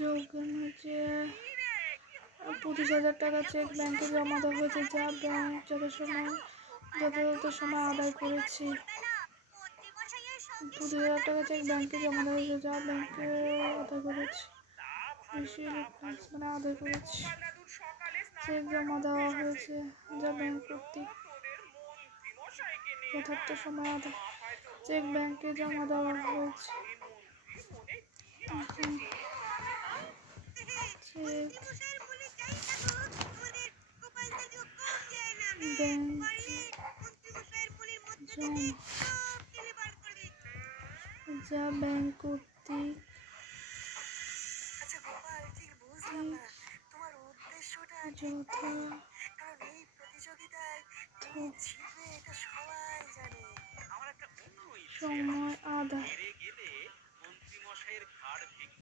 যোগদান হচ্ছে 25,000 টাকা চেক ব্যাংকে জমা দেওয়া হয়েছে, যা ব্যাংক যথাযথ সময় আদায় করেছি। 25,000 টাকা চেক ব্যাংকে জমা দেওয়া হয়েছে, যা ব্যাংকে আদায় করেছি। আদায় করেছি। চেক জমা দেওয়া হয়েছে, যা ব্যাংক কর্তৃক যথার্থ সময় আদায়। চেক ব্যাংকে জমা দেওয়া হয়েছে। চেক যা ব্যাংক কর্তৃক সময় আদায়।